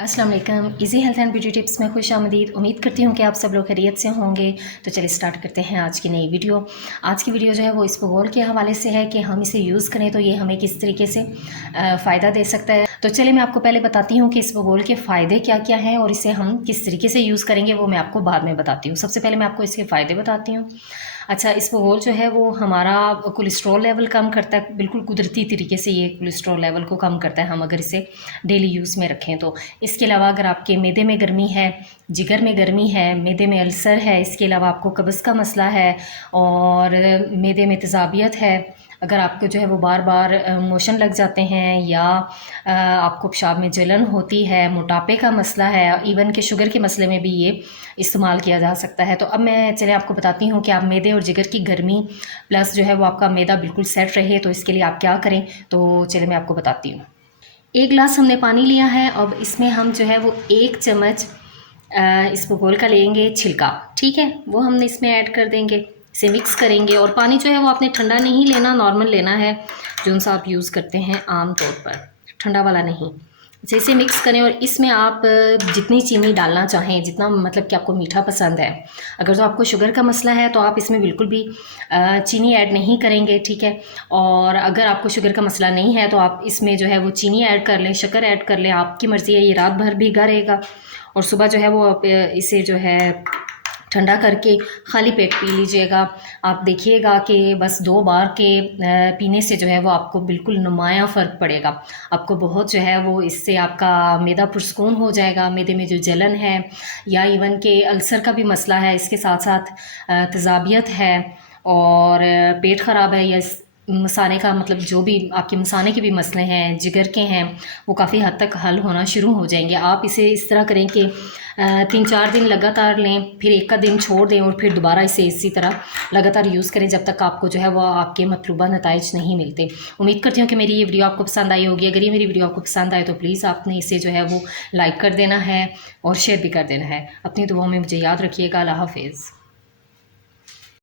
अस्सलाम वालेकुम। Easy health and beauty tips में खुश आमदीद। उम्मीद करती हूँ कि आप सब लोग खैरियत से होंगे। तो चलिए स्टार्ट करते हैं आज की नई वीडियो। आज की वीडियो जो है वो इसबगोल के हवाले से है कि हम इसे यूज़ करें तो ये हमें किस तरीके से फ़ायदा दे सकता है। तो चलिए मैं आपको पहले बताती हूँ कि इसबगोल के फ़ायदे क्या क्या हैं और इसे हम किस तरीके से यूज़ करेंगे वो मैं आपको बाद में बताती हूँ। सबसे पहले मैं आपको इसके फ़ायदे बताती हूँ। अच्छा, इसबगोल जो है वो हमारा कोलेस्ट्रॉल लेवल कम करता है, बिल्कुल कुदरती तरीके से ये कोलेस्ट्रॉल लेवल को कम करता है हम अगर इसे डेली यूज़ में रखें तो। इसके अलावा अगर आपके मैदे में गर्मी है, जिगर में गर्मी है, मैदे में अल्सर है, इसके अलावा आपको कब्ज़ का मसला है और मैदे में तेज़ाबियत है, अगर आपको जो है वो बार बार मोशन लग जाते हैं या आपको पेशाब में जलन होती है, मोटापे का मसला है, इवन कि शुगर के मसले में भी ये इस्तेमाल किया जा सकता है। तो अब मैं चलिए आपको बताती हूँ कि आप मैदे और जिगर की गर्मी प्लस जो है वो आपका मैदा बिल्कुल सेट रहे तो इसके लिए आप क्या करें। तो चलिए मैं आपको बताती हूँ। 1 गिलास हमने पानी लिया है। अब इसमें हम जो है वो 1 चम्मच इसबगोल का लेंगे छिलका, ठीक है, वो हमने इसमें ऐड कर देंगे। इसे मिक्स करेंगे और पानी जो है वो आपने ठंडा नहीं लेना, नॉर्मल लेना है जो सा आप यूज़ करते हैं आम तौर पर, ठंडा वाला नहीं। अच्छा, इसे मिक्स करें और इसमें आप जितनी चीनी डालना चाहें, जितना मतलब कि आपको मीठा पसंद है। अगर तो आपको शुगर का मसला है तो आप इसमें बिल्कुल भी चीनी ऐड नहीं करेंगे, ठीक है। और अगर आपको शुगर का मसला नहीं है तो आप इसमें जो है वो चीनी ऐड कर लें, शक्कर ऐड कर लें, आपकी मर्ज़ी है। ये रात भर भीगा रहेगा और सुबह जो है वो आप इसे जो है ठंडा करके खाली पेट पी लीजिएगा। आप देखिएगा कि बस 2 बार के पीने से जो है वो आपको बिल्कुल नुमायाँ फ़र्क पड़ेगा। आपको बहुत जो है वो इससे आपका मैदा पुरसकून हो जाएगा, मैदे में जो जलन है या इवन के अल्सर का भी मसला है, इसके साथ साथ तेज़ाबियत है और पेट ख़राब है या मसाने का मतलब जो भी आपके मसाने के भी मसले हैं, जिगर के हैं, वो काफ़ी हद तक हल होना शुरू हो जाएंगे। आप इसे इस तरह करें कि 3-4 दिन लगातार लें, फिर 1 का दिन छोड़ दें और फिर दोबारा इसे इसी तरह लगातार यूज़ करें जब तक आपको जो है वो आपके मतलूबा नताइज नहीं मिलते। उम्मीद करती हूँ कि मेरी ये वीडियो आपको पसंद आई होगी। अगर ये मेरी वीडियो आपको पसंद आए तो प्लीज़ आपने इसे जो है वो लाइक कर देना है और शेयर भी कर देना है। अपनी दुआओं में मुझे याद रखिएगा। अल्लाह हाफ़िज़।